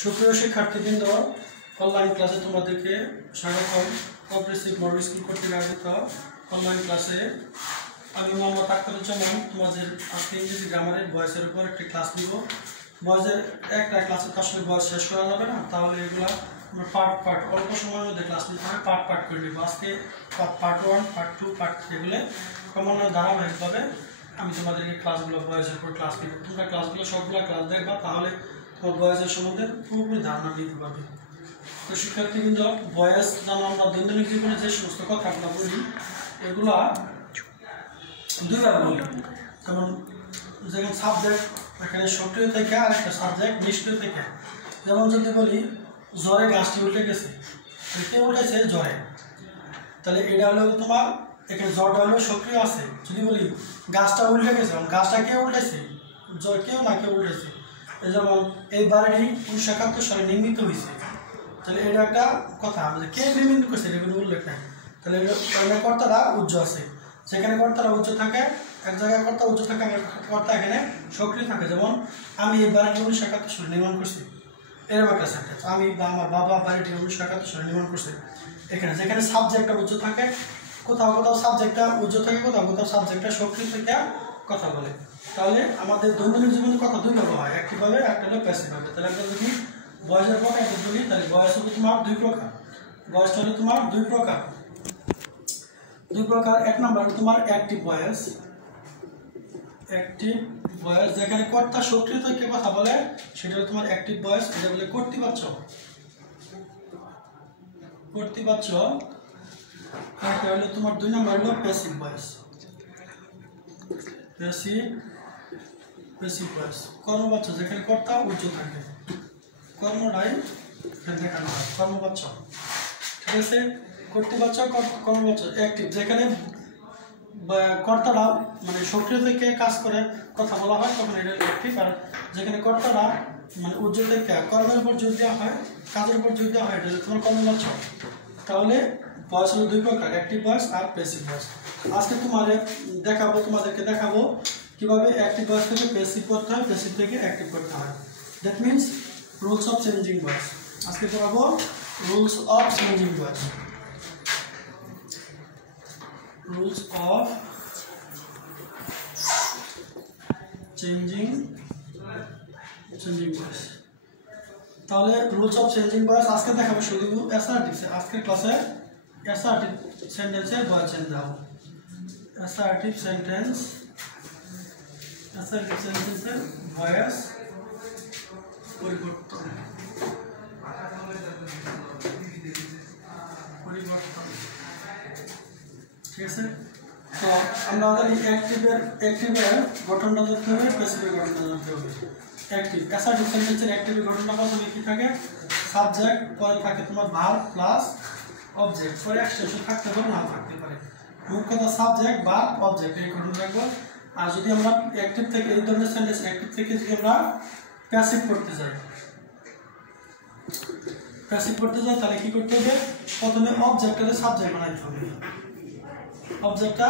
সুপ্রিয় শিক্ষার্থীবৃন্দ, অনলাইন ক্লাসে তোমাদেরকে স্বাগতম। কম্প্রেহেনসিভ মডেল স্কুল কর্তৃক আয়োজিত অনলাইন ক্লাসে আমি মোহাম্মদ আখতারুজ্জামান তোমাদের আজকে ইংরেজি গ্রামারের ভয়েসের উপর একটি ক্লাস নিব। ভয়েসের একটা ক্লাসে তো আসলে ভয়েস শেষ করা যাবে না, তাহলে এগুলো আমরা পার্ট অল্প সময়ের মধ্যে ক্লাস নিতে হবে, পার্ট করে নিব। আজকে পার্ট 1, পার্ট 2, পার্ট 3 এগুলো ক্রমান্বয়ে ধারাবাহিকভাবে আমি তোমাদেরকে ক্লাসগুলো ভয়েসের উপর ক্লাস নিব। তোমরা ক্লাসগুলো সবগুলো ক্লাস দেখবা, তাহলে তোমার ভয়েসের সম্বন্ধে পুরোপুরি ধারণা নিতে পারবে। তো শিক্ষার্থীবৃন্দ, ভয়েস যেমন আমরা দৈনন্দিন জীবনে যে সমস্ত কথাগুলো বলি এগুলা দুইভাবে বলি। যেমন সাবজেক্ট এখানে সক্রিয় থেকে আর একটা সাবজেক্ট নিষ্ক্রিয় থেকে। যেমন যদি বলি জ্বরে গাছটি উল্টে গেছে, কে উল্টেছে? জ্বরে। তাহলে এটা হলো তোমার এখানে জ্বরটা হলো সক্রিয় আছে। যদি বলি গাছটা উল্টে গেছে, গাছটা কে উল্টেছে? কেউ না কেউ উল্টেছে। যেমন এই বাড়িটি 1971 সালে নির্মিত হয়েছে, তাহলে এটা একটা কথা, আমাদের কে নির্মিত করছে এটা কোনো উল্লেখ নেই। তাহলে এটা কর্তারা উজ্জ্ব আছে, সেখানে কর্তারা উজ্জ্ব থাকে, এক জায়গায় কর্তা উজ্জ্ব থাকে, কর্তা এখানে সক্রিয় থাকে। যেমন আমি এই বাড়িটি 1971 সালে নির্মাণ করছি, এরকম একটা সেন্টেন্স। আমি বা আমার বাবা বাড়িটি 1971 সালে নির্মাণ করছে। এখানে যেখানে সাবজেক্টটা উজ্জ্ব থাকে, কোথাও কোথাও সাবজেক্টটা উজ্জ্ব থাকে, কোথাও কোথাও সাবজেক্টটা সক্রিয় থেকে কথা বলে। তাহলে আমাদের দৈনন্দিন জীবনে কথা দুইভাবে হয়, একটিভাবে একটা হলো প্যাসিভভাবে। তাহলে আমরা যদি ভয়েসের কথা একটা বলি, তাহলে ভয়েস হলো তোমার দুই প্রকার। ভয়েসটা হলো তোমার দুই প্রকার। এক নাম্বার হলো তোমার অ্যাক্টিভ ভয়েস। অ্যাক্টিভ ভয়েস যেখানে কর্তা সক্রিয় থেকে কথা বলে সেটা হলো তোমার অ্যাক্টিভ ভয়েস। এটা বলে কর্তৃপক্ষ। এটা হলো তোমার দুই নাম্বার হলো প্যাসিভ ভয়েস। প্যাসিভ ভয়েস কর্মবাচ্য, যেখানে কর্তা উজ্জ্ব থাকে, কর্মটাই দেখানো হয়, কর্মবাচ্য। ঠিক আছে, কর্তৃবাচ্য কর্মবাচ্য। অ্যাক্টিভ যেখানে কর্তারা মানে সক্রিয় থেকে কাজ করে কথা বলা হয় তখন এটা অ্যাক্টিভ। আর যেখানে কর্তারা মানে উজ্জ্ব থেকে কর্মের উপর জোর দেওয়া হয়, কাজের উপর জোর দেওয়া হয়, এটা তোমার কর্মবাচ্য। তাহলে ভয়েস হলো দুই প্রকার, অ্যাক্টিভ ভয়েস আর প্যাসিভ ভয়েস। আজকে তোমাদেরকে দেখাবো কিভাবে অ্যাক্টিভ ভয়েস থেকে প্যাসিভ করতে হয়, প্যাসিভ থেকে অ্যাক্টিভ করতে হয়। That means rules of changing voice. আজকে পড়াবো rules of changing voice. Rules of changing voice. তাহলে রুলস অফ চেঞ্জিং ভয়েস আজকে দেখাবো শুধু অ্যাসার্টিভ। আজকের ক্লাসে অ্যাসার্টিভ সেন্টেন্সের ভয়েস চেঞ্জ দেখাবো। অ্যাসার্টিভ সেন্টেন্সের ভয়েস পরিবর্তন। ঠিক আছে, তো আমরা অ্যাক্টিভের গঠনটা জানতে হবে, প্যাসিভের গঠনটা জানতে হবে। অ্যাক্টিভ অ্যাসার্টিভ সেন্টেন্সের অ্যাক্টিভের গঠনটা প্রথমে কি থাকে? সাবজেক্ট, পরে থাকে তোমার ভার্ব প্লাস অবজেক্ট, পরে এক্সটেনশন থাকতে পারে, না থাকতে পারে। মোট কথা সাবজেক্ট, ভার্ব, অবজেক্ট এই গঠন রাখবো। আর যদি আমরা অ্যাক্টিভ থেকে এই ধরনের সেন্টেন্স অ্যাক্টিভ থেকে যদি আমরা প্যাসিভ করতে যাই তাহলে কি করতে হবে? প্রথমে অবজেক্টটাকে সাবজেক্ট বানাইতে হবে। অবজেক্টটা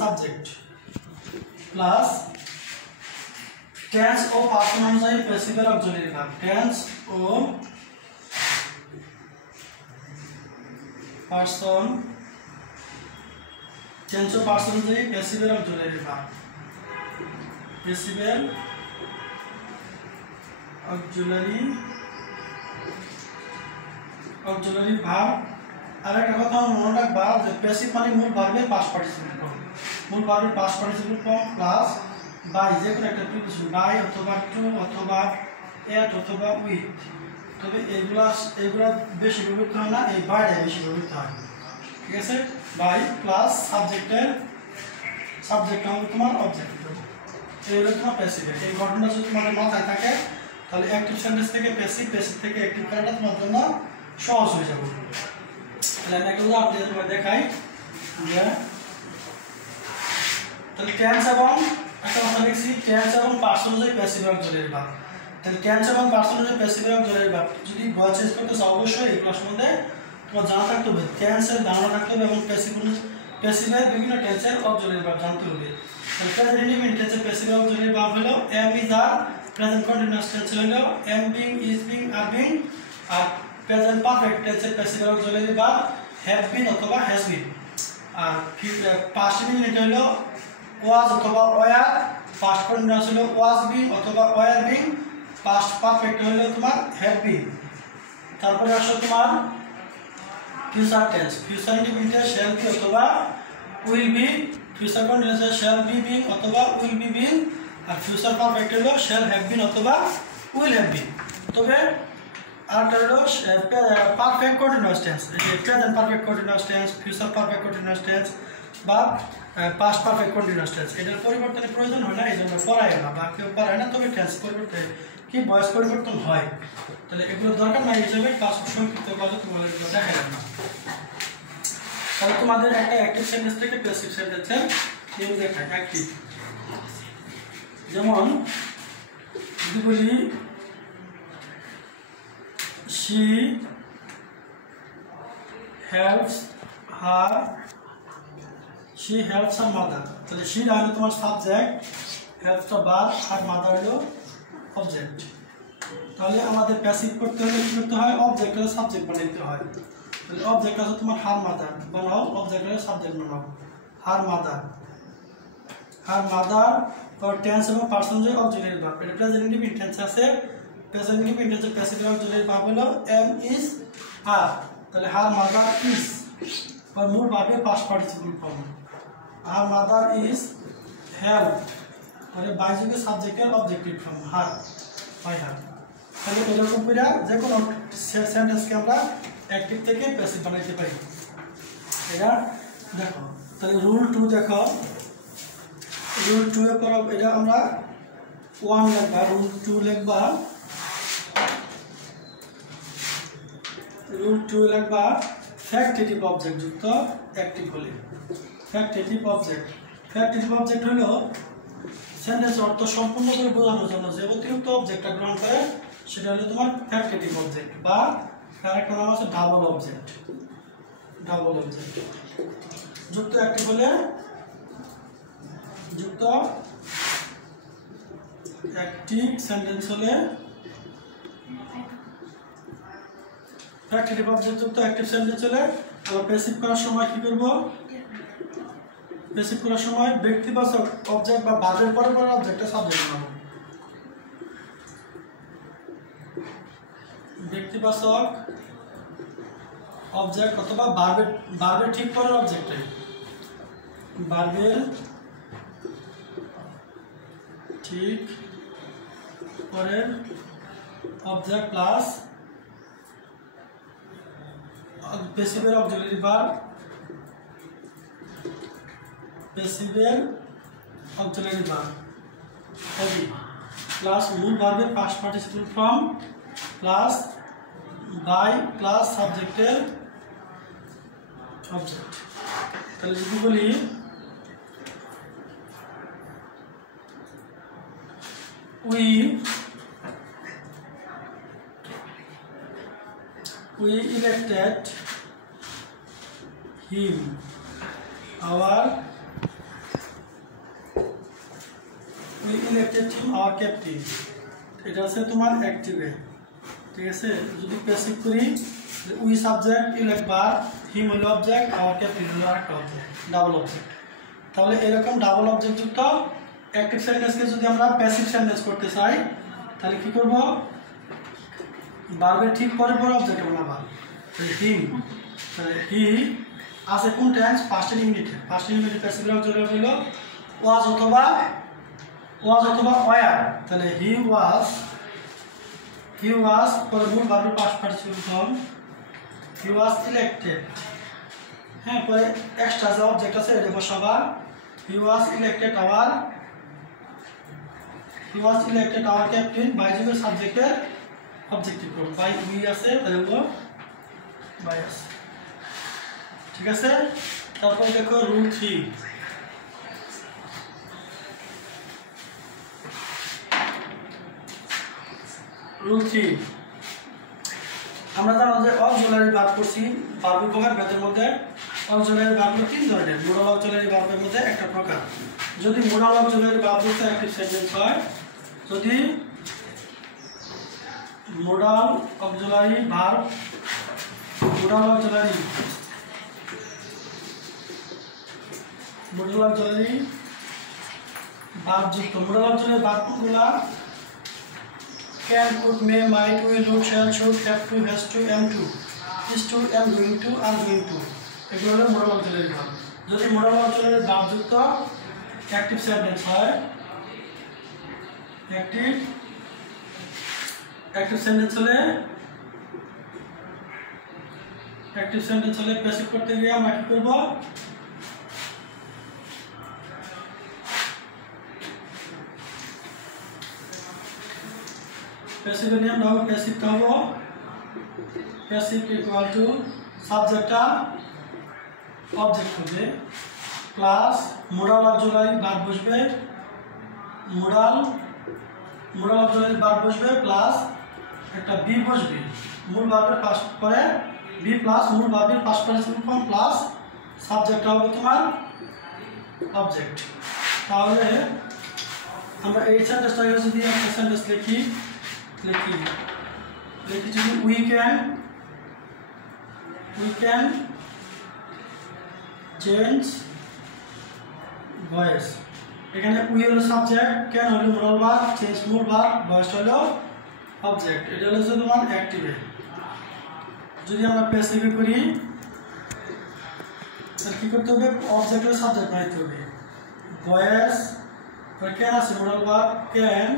সাবজেক্ট প্লাস টেন্স ও পার্সন অনুযায়ী প্যাসিভের অক্সিলারি ভার্ব। টেন্স ও পার্সন অনুযায়ী প্যাসিভের অক্সিলারি ভার্ব। প্যাসিভের অক্সিলারি ভার্ব। আর একটা কথা মনে রাখবা যে প্যাসিভ মানে মূল ভার্বের পাস্ট পার্টিসিপল ফর্ম। মূল ভার্বের past participle form plus by, যে কোনো একটা প্রিপোজিশন, বাই অথবা টু অথবা এট অথবা উইথ। তবে এগুলা বেশি ব্যবহৃত হয় না, এই বাইটা বেশি ব্যবহৃত হয়। ঠিক আছে, বাই প্লাস সাবজেক্ট হবে তোমার অবজেক্ট। এই হলো তোমার প্যাসিভ। এই ঘটনাটা যদি তোমাদের মাথায় থাকে তাহলে অ্যাক্টিভ সেন্টেন্স থেকে প্যাসিভ থেকে অ্যাক্টিভ করাটা তোমার জন্য সহজ হয়ে যাবে। তাহলে আমি একটা উদাহরণ তোমাকে দেখাই যে তাহলে টেন্স এবং একটা কথা লিখছি, টেন্স এবং পার্সন অনুযায়ী প্যাসিভ অক্সিলারি ভার্ব। তাহলে টেন্স এবং পার্সন অনুযায়ী প্যাসিভ অক্সিলারি ভার্ব যদি ভয়েস চেঞ্জ করতে চাও অবশ্যই এগুলো সম্বন্ধে তোমার জানা থাকতে হবে, টেন্সের ধারণা থাকতে হবে এবং প্যাসিভের বিভিন্ন টেন্সের অক্সিলারি ভার্ব জানতে হবে। প্রেজেন্ট ইনডিফিনিট টেন্সের প্যাসিভ অক্সিলারি ভার্ব হলো am is a present continuous tense হলো am being is being are being আর প্রেজেন্ট পারফেক্ট টেন্সের passive auxiliary verb have been অথবা has been আর পাস্ট ইনডিফিনিট হলো was অথবা were পাস্ট কন্টিনিউয়াস হলো was being অথবা were being পাস্ট পারফেক্ট হলো তোমার have been তারপরে আসো তোমার future tense future indefinite shall be অথবা will be future continuous shall be being অথবা will be being আর ফিউচার পারফেক্ট হলো shall have been অথবা will have been তবে আর হলো পারফেক্ট কন্টিনিউয়াস টেন্স এই present perfect continuous tense future perfect continuous tense বা past perfect continuous tense এটার পরিবর্তনের প্রয়োজন হয় না এইজন্য পড়ায় না বা কেউ পড়ায় না তবে টেন্স পরিবর্তন কি ভয়েস পরিবর্তন হয় তাহলে এগুলো দরকার নাই হিসেবে ক্লাস সংক্ষিপ্ত করে তোমাদের দেখালাম না তাহলে তোমাদের একটা অ্যাক্টিভ সেন্টেন্স থেকে প্যাসিভ সেন্টেন্সের নিয়ম দেখায় অ্যাক্টিভ যেমন যদি বলি she helps her mother তাহলে she হলো তোমার সাবজেক্ট helps টা ভার্ব আর mother হলো অবজেক্ট তাহলে আমাদের প্যাসিভ করতে হলে কি করতে হয় অবজেক্ট এর সাবজেক্ট বানাইতে হয় তাহলে অবজেক্ট আছে তোমার her mother বানাও অবজেক্ট এর সাবজেক্ট বানাও her mother और टेंस এবং পার্সন যে অক্সিলারি ভার্ব এটা প্রেজেন্ট ইনডিফিনিট টেন্স আছে প্রেজেন্ট ইনডিফিনিট টেন্সে প্যাসিভ অক্সিলারি ভার্ব হলো am is are তাহলে her mother is और মূল ভার্বের past participle form her mother is helped মানে বাইজুকে সাবজেক্টের objective form her by her তাহলে এরকম করে যে কোনো সেন্টেন্সকে আমরা অ্যাক্টিভ থেকে প্যাসিভ বানাইতে পারি এটা দেখো তাহলে রুল 2 দেখো রুল 2 এর পর এটা আমরা 1 লিখবা রুল 2 লিখবা রুল 2 লিখবা ফ্যাক্টিটিভ অবজেক্ট যুক্ত অ্যাক্টিভ হলে ফ্যাক্টিটিভ অবজেক্ট হলো সেন্টেন্স অর্থ সম্পূর্ণ করে বোঝানোর জন্য যে অতিরিক্ত অবজেক্টটা গ্রহণ করে সেটা হলো তোমার ফ্যাক্টিটিভ অবজেক্ট বা আরেকটা নাম আছে ডাবল অবজেক্ট যুক্ত অ্যাক্টিভ হলে যুক্ত অ্যাক্টিভ সেন্টেন্স হলে ফ্যাক্টিটিভ অবজেক্ট যুক্ত অ্যাক্টিভ সেন্টেন্স হলে আবার প্যাসিভ করার সময় কি করব প্যাসিভ করার সময় ব্যক্তিবাচক অবজেক্ট বা ভার্বের পরে পরে অবজেক্টটা সাবজেক্ট বানাবো ব্যক্তিবাচক অবজেক্ট অথবা ভার্বের ঠিক পরের অবজেক্টে ভার্বের ঠিক পরের অবজেক্ট প্লাস প্যাসিভের অক্সিলারি ভার্ব হেভি প্লাস মূল ভার্বের past participle form plus by plus সাবজেক্টের অবজেক্ট তাহলে যদি বলি we elected him our captain এটা আছে তোমার অ্যাক্টিভে ঠিক আছে যদি প্যাসিভ করি we subject elect verb him হলো অবজেক্ট আওয়ার ক্যাপ্টেন হলো আরেকটা অবজেক্ট ডাবল অবজেক্ট তাহলে এরকম ডাবল অবজেক্ট যুক্ত অ্যাক্টিভ সেন্টেন্সকে যদি আমরা প্যাসিভ সেন্টেন্স করতে চাই তাহলে কি করব ভার্বের ঠিক পরে পরে অবজেক্ট বানাবো হিম তাহলে হি আছে কোন tense past indefinite passive auxiliary হলো ওয়াজ অথবা ওয়ার তাহলে হি ওয়াজ পরে মূল ভার্বের past participle form he was elected হ্যাঁ পরে এক্সট্রা যে অবজেক্ট আছে এটা বসাবা he was elected our captain by যুগের সাবজেক্টের অবজেক্টিভ ফর্ম বাই উই আছে তাহলে হলো বাই আছে ঠিক আছে তারপর দেখো রুল 3 আমরা জানো যে অক্সিলারি ভার্ব করছি ভার্ব প্রকার ভেদের মধ্যে অক্সিলারি ভার্ব তিন ধরনের মোডাল অক্সিলারি ভার্বের মধ্যে একটা প্রকার যদি মোডাল অক্সিলারি ভার্ব যুক্ত অ্যাক্টিভ সেন্টেন্স হয় যদি modal auxiliary verb, modal auxiliary verb যুক্ত modal auxiliary verb গুলা can, could, may, might, will, would, shall, should, have to, has to, am to, is to, am going to, are going to, এগুলো হলো modal auxiliary verb। যদি modal auxiliary verb যুক্ত active sentence হয়, active sentence হলে passive করতে গিয়ে আমরা কি করব, প্যাসিভের নিয়মটা হবে প্যাসিভটা হবো প্যাসিভ ইকুয়াল টু সাবজেক্টটা অবজেক্ট হবে প্লাস মোডাল অক্সিলারি ভার্ব বসবে, মোডাল অক্সিলারি ভার্ব বসবে প্লাস একটা বি বসবে, মূল ভার্বের পাস্ট পরে বি প্লাস মূল ভার্বের পাস্ট পার্টিসিপল ফর্ম প্লাস সাবজেক্টটা হবে তোমার অবজেক্ট। তাহলে আমরা এই সেন্টেন্সটাকে যদি একটা সেন্টেন্স লিখি যদি উই ক্যান চেঞ্জ ভয়েস, এখানে উই হলো সাবজেক্ট, ক্যান হলো মোডাল ভার্ব, চেঞ্জ মূল ভার্ব, ভয়েস হলো অবজেক্ট। এটা হলো তোমার অ্যাক্টিভে। যদি আমরা প্যাসিভে করি তাহলে কি করতে হবে, অবজেক্ট হলো সাবজেক্ট বানাইতে হবে, ভয়েস ক্যান আছে মোডাল ভার্ব ক্যান,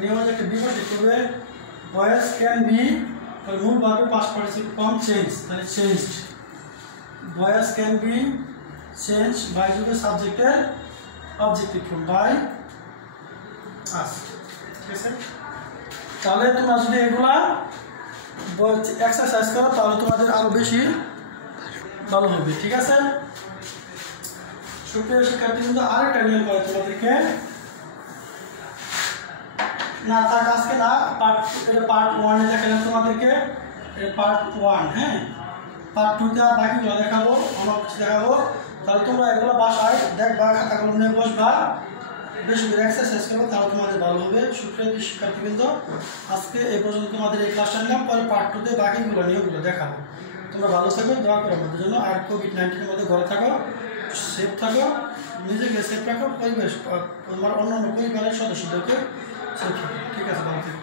নিয়ম একটা বিপরীত করবে, ভয়েস ক্যান বি, তাহলে মূল ভার্বের পাস্ট পার্টিসিপল ফর্ম চেঞ্জ, তাহলে changed, voice can be change by যুগে সাবজেক্টের অবজেক্টিভ ফর্ম বাই আস। ঠিক আছে, তাহলে তোমরা যদি এগুলা এক্সারসাইজ করো তাহলে তোমাদের আরো বেশি ভালো হবে। ঠিক আছে, সুপ্রিয় শিক্ষার্থী কিন্তু আরেকটা নিয়ম করে তোমাদেরকে, না তার আজকে না পার্ট 1 এ দেখালাম তোমাদেরকে, পার্ট 1, হ্যাঁ পার্ট 2 তে বাকিগুলো দেখাবো, অনেক কিছু দেখাবো। তাহলে তোমরা এগুলো বাসায় দেখবা, খাতা কলম নিয়ে বসবা, বেশি করে এক্সারসাইজ করবো, তাহলে তোমাদের ভালো হবে। সুপ্রিয় শিক্ষার্থীবৃন্দ, আজকে এই পর্যন্ত তোমাদের এই ক্লাসটা নিলাম, পরে পার্ট 2 তে বাকিগুলো নিয়েগুলো দেখাবো। তোমরা ভালো থাকো, দোয়া করো আমাদের জন্য। আর কোভিড-19 মধ্যে ঘরে থাকো, সেফ থাকো, নিজেকে সেফ রাখো, পরিবেশ তোমার অন্যান্য পরিবারের সদস্যদেরকে সেফ রাখো। ঠিক আছে, ভালো থাকো।